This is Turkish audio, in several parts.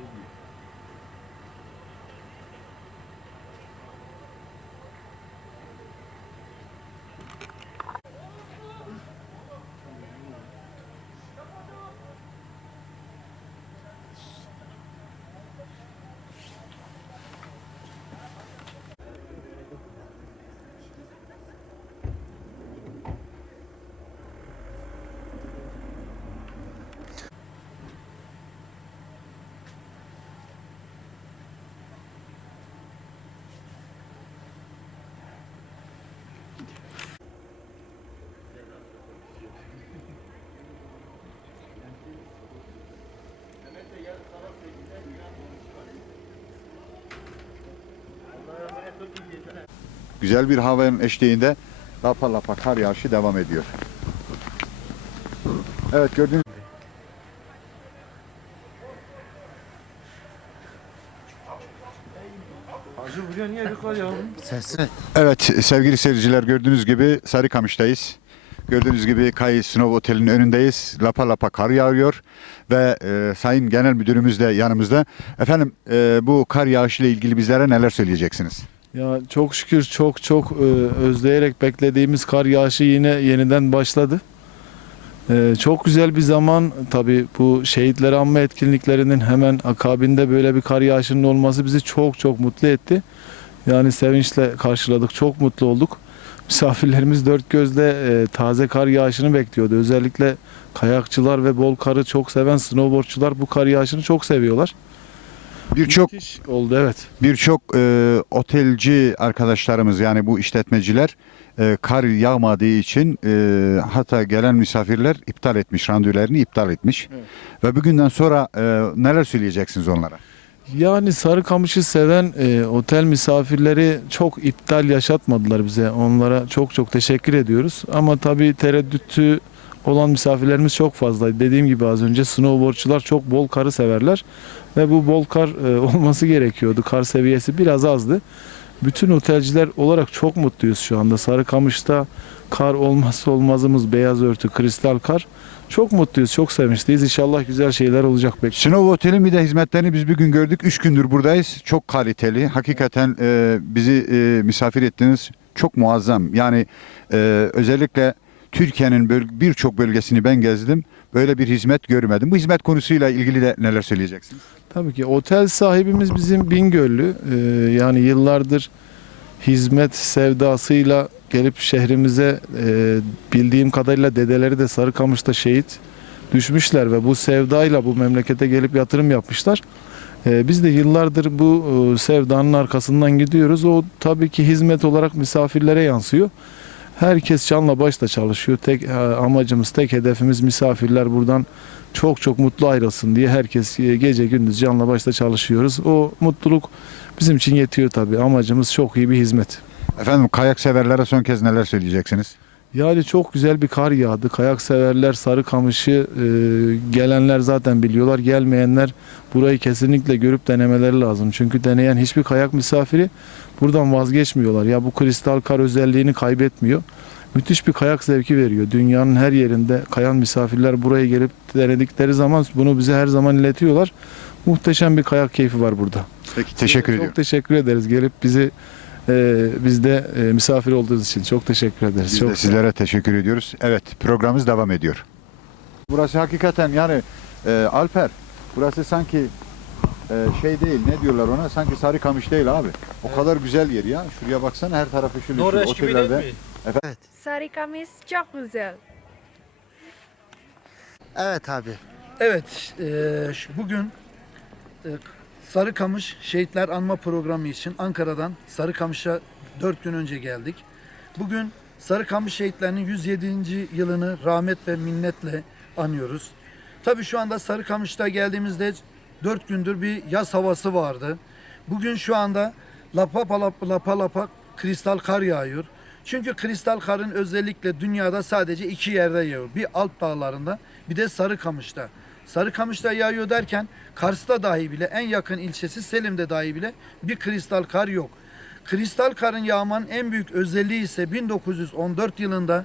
şey Güzel bir havanın eşliğinde lapa lapa kar yağışı devam ediyor. Evet gördüğünüz yağdı? Evet sevgili seyirciler gördüğünüz gibi Sarıkamış'tayız. Gördüğünüz gibi Kay Snow Otel'in önündeyiz. Lapa lapa kar yağıyor ve e, Sayın Genel Müdürümüz de yanımızda. Efendim e, bu kar yağışı ile ilgili bizlere neler söyleyeceksiniz? Ya çok şükür çok çok e, özleyerek beklediğimiz kar yağışı yine yeniden başladı. E, çok güzel bir zaman tabii bu şehitleri anma etkinliklerinin hemen akabinde böyle bir kar yağışının olması bizi çok çok mutlu etti. Yani sevinçle karşıladık, çok mutlu olduk. Misafirlerimiz dört gözle e, taze kar yağışını bekliyordu. Özellikle kayakçılar ve bol karı çok seven snowboardçular bu kar yağışını çok seviyorlar. Birçok Müthiş oldu evet. birçok e, otelci arkadaşlarımız yani bu işletmeciler e, kar yağmadığı için e, hatta gelen misafirler iptal etmiş randevularını iptal etmiş. Evet. Ve bugünden sonra e, neler söyleyeceksiniz onlara? Yani Sarıkamış'ı seven e, otel misafirleri çok iptal yaşatmadılar bize. Onlara çok çok teşekkür ediyoruz. Ama tabii tereddütü olan misafirlerimiz çok fazla. Dediğim gibi az önce snowboardçular çok bol karı severler. Ve bu bol kar e, olması gerekiyordu. Kar seviyesi biraz azdı. Bütün otelciler olarak çok mutluyuz şu anda. Sarıkamış'ta kar olmazsa olmazımız beyaz örtü, kristal kar. Çok mutluyuz, çok sevinçliyiz. İnşallah güzel şeyler olacak bekliyoruz. Snow Otel'in bir de hizmetlerini biz bugün gördük. Üç gündür buradayız. Çok kaliteli. Hakikaten e, bizi e, misafir ettiniz. Çok muazzam. Yani e, özellikle Türkiye'nin birçok bölgesini ben gezdim. Böyle bir hizmet görmedim. Bu hizmet konusuyla ilgili de neler söyleyeceksiniz? Tabii ki otel sahibimiz bizim Bingöllü. Ee, yani yıllardır hizmet sevdasıyla gelip şehrimize e, bildiğim kadarıyla dedeleri de Sarıkamış'ta şehit düşmüşler ve bu sevdayla bu memlekete gelip yatırım yapmışlar. Ee, biz de yıllardır bu e, sevdanın arkasından gidiyoruz. O tabii ki hizmet olarak misafirlere yansıyor. Herkes canla başla çalışıyor. Tek e, amacımız, tek hedefimiz misafirler buradan çok çok mutlu ayrılsın diye herkes e, gece gündüz canla başla çalışıyoruz. O mutluluk bizim için yetiyor tabii. Amacımız çok iyi bir hizmet. Efendim kayak severlere son kez neler söyleyeceksiniz? Yani çok güzel bir kar yağdı. Kayak severler Sarıkamış'ı e, gelenler zaten biliyorlar. Gelmeyenler burayı kesinlikle görüp denemeleri lazım. Çünkü deneyen hiçbir kayak misafiri buradan vazgeçmiyorlar. Ya bu kristal kar özelliğini kaybetmiyor. Müthiş bir kayak zevki veriyor. Dünyanın her yerinde kayan misafirler buraya gelip denedikleri zaman bunu bize her zaman iletiyorlar. Muhteşem bir kayak keyfi var burada. Peki teşekkür Çok ediyorum. teşekkür ederiz. Gelip bizi e, bizde e, misafir olduğunuz için çok teşekkür ederiz. Biz çok de sizlere teşekkür ediyoruz. Evet programımız devam ediyor. Burası hakikaten yani e, Alper burası sanki e, şey değil ne diyorlar ona sanki Sarıkamış değil abi. O kadar güzel yer ya. Şuraya baksana her tarafı şöyle şu Norveç değil otellerde. mi? Sarıkamış çok güzel. Evet abi. Evet, eee, şu- bugün eee, Sarıkamış Şehitler Anma Programı için Ankara'dan Sarıkamış'a 4 gün önce geldik. Bugün Sarıkamış şehitlerinin 107. yılını rahmet ve minnetle anıyoruz. Tabii şu anda Sarıkamış'ta geldiğimizde 4 gündür bir yaz havası vardı. Bugün şu anda lapa lapa lapa lapa kristal kar yağıyor. Çünkü kristal karın özellikle dünyada sadece iki yerde yağıyor. Bir Alp dağlarında bir de Sarıkamış'ta. Sarıkamış'ta yağıyor derken Kars'ta dahi bile en yakın ilçesi Selim'de dahi bile bir kristal kar yok. Kristal karın yağmanın en büyük özelliği ise 1914 yılında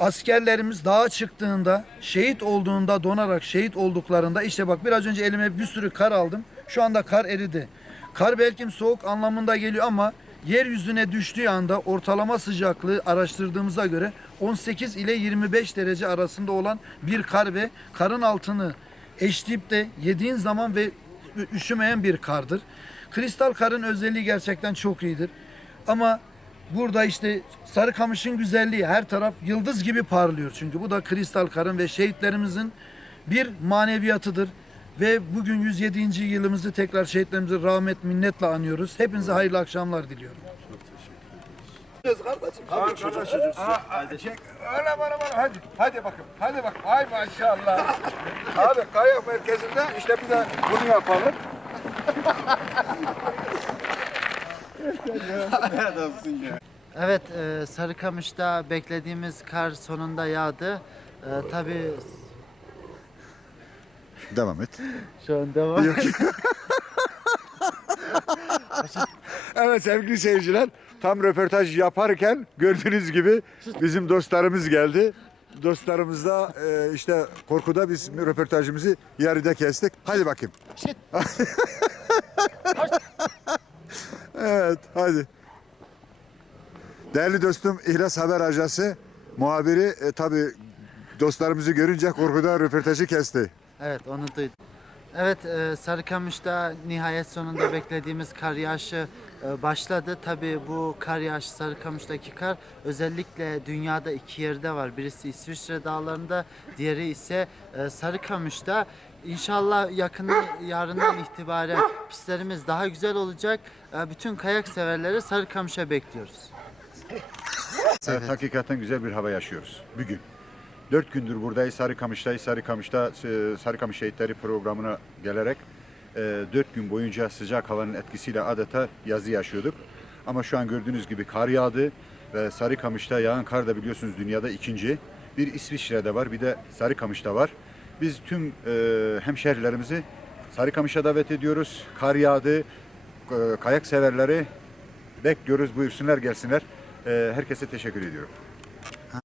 askerlerimiz dağa çıktığında, şehit olduğunda, donarak şehit olduklarında işte bak biraz önce elime bir sürü kar aldım. Şu anda kar eridi. Kar belki soğuk anlamında geliyor ama yeryüzüne düştüğü anda ortalama sıcaklığı araştırdığımıza göre 18 ile 25 derece arasında olan bir kar ve karın altını eşleyip de yediğin zaman ve üşümeyen bir kardır. Kristal karın özelliği gerçekten çok iyidir. Ama burada işte Sarıkamış'ın güzelliği her taraf yıldız gibi parlıyor. Çünkü bu da kristal karın ve şehitlerimizin bir maneviyatıdır. Ve bugün 107. yılımızı tekrar şehitlerimizi rahmet minnetle anıyoruz. Hepinize hayırlı akşamlar diliyorum. Öyle bana bana hadi hadi bakın hadi bakın ay maşallah. Abi kayak merkezinde işte bir de bunu yapalım. Evet, e, Sarıkamış'ta beklediğimiz kar sonunda yağdı. E, tabii Devam et. şu an devam. Evet sevgili seyirciler tam röportaj yaparken gördüğünüz gibi bizim dostlarımız geldi. Dostlarımız da e, işte korkuda biz röportajımızı yarıda kestik. Hadi bakayım. evet hadi. Değerli dostum İhlas Haber Ajansı muhabiri e, tabi dostlarımızı görünce korkuda röportajı kesti. Evet, onu duydum. Evet, e, Sarıkamış'ta nihayet sonunda beklediğimiz kar yağışı başladı. Tabii bu kar yağışı, Sarıkamış'taki kar özellikle dünyada iki yerde var. Birisi İsviçre dağlarında, diğeri ise e, Sarıkamış'ta. İnşallah yakın yarından itibaren pistlerimiz daha güzel olacak. E, bütün kayak severleri Sarıkamış'a bekliyoruz. Evet, hakikaten güzel bir hava yaşıyoruz bugün. Dört gündür buradayız, Sarıkamış'tayız. Sarıkamış'ta e, Sarıkamış Şehitleri programına gelerek e, dört gün boyunca sıcak havanın etkisiyle adeta yazı yaşıyorduk. Ama şu an gördüğünüz gibi kar yağdı ve Sarıkamış'ta yağan kar da biliyorsunuz dünyada ikinci. Bir İsviçre'de var, bir de Sarıkamış'ta var. Biz tüm e, hemşehrilerimizi Sarıkamış'a davet ediyoruz. Kar yağdı, e, kayak severleri bekliyoruz, buyursunlar gelsinler. E, herkese teşekkür ediyorum.